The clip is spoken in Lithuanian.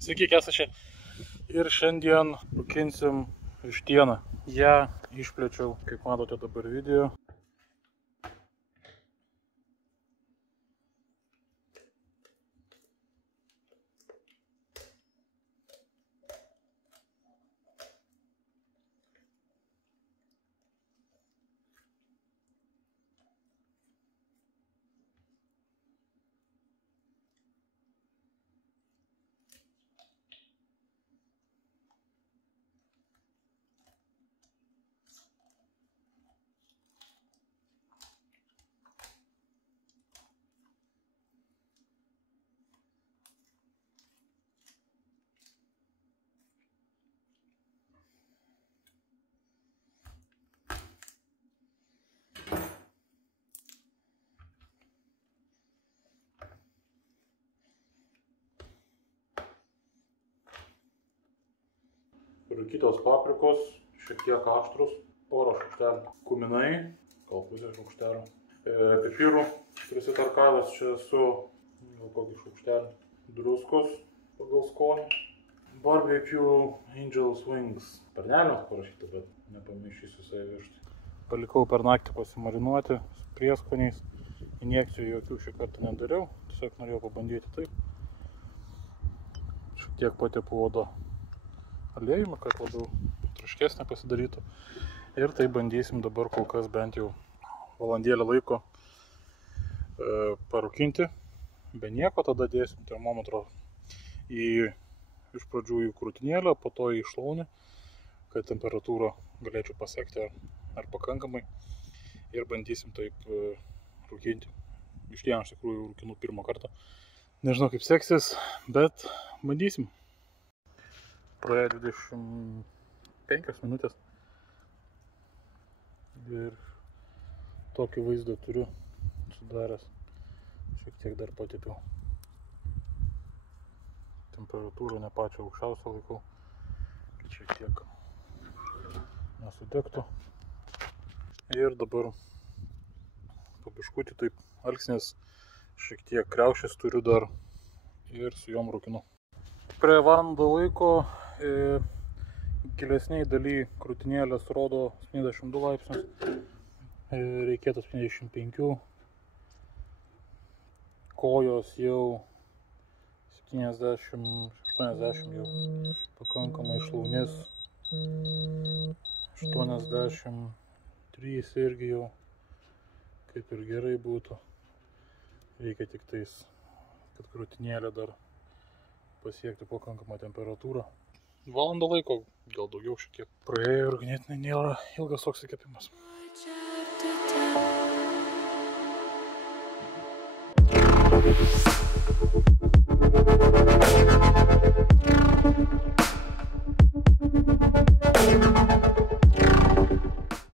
Sveiki, Kęstučiai. Ir šiandien rūkinsim vištieną. Ją išplėčiau, kaip matote dabar video. Rūkytos paprikos, šiek tiek aštrus, porą šaukštelių kuminai, gal pusę šaukštelio. Pipirų prisitarkavęs čia su gal kokį šaukštelį. Druskos pagal skonį. Barbecue Angel's Wings. Perneliams parašyta, bet nepamaišysiu visai vištai. Palikau per naktį pasimarinuoti su prieskoniais. Injekcijų jokių šį kartą nedariau, tiesiog norėjau pabandyti taip. Šiek tiek patepu odą aliejumi, kad labiau traškesnė pasidarytų. Ir tai bandysim dabar kol kas bent jau valandėlę laiko parūkinti be nieko, tada dėsim termometro iš pradžių į krūtinėlę, po to į šlaunį, kad temperatūrą galėčiau pasiekti ar pakankamai. Ir bandysim taip rūkinti. Vištieną iš tikrųjų rūkinu pirmą kartą. Nežinau kaip seksis, bet bandysim. Praėjo 25 minutės ir tokį vaizdą turiu sudaręs. Šiek tiek dar patepiau. Temperatūrą ne pačią aukščiausią laikau, kad šiek tiek nesudegtų. Ir dabar pabiškutį taip alksnės, šiek tiek kriaušės turiu dar ir su jom rūkinu. Prie valandą laiko gilesniai daly krūtinėlės rodo 72 laipsnius, reikėtų 75, kojos jau 70-80 jau pakankamai, šlaunis 83 irgi jau kaip ir gerai būtų. Reikia tik tais, kad krūtinėlė dar pasiekti pakankamą temperatūrą. Valandą laiko, gal daugiau šiek tiek praėjo ir ganėtinai nėra ilgas toks kepimas.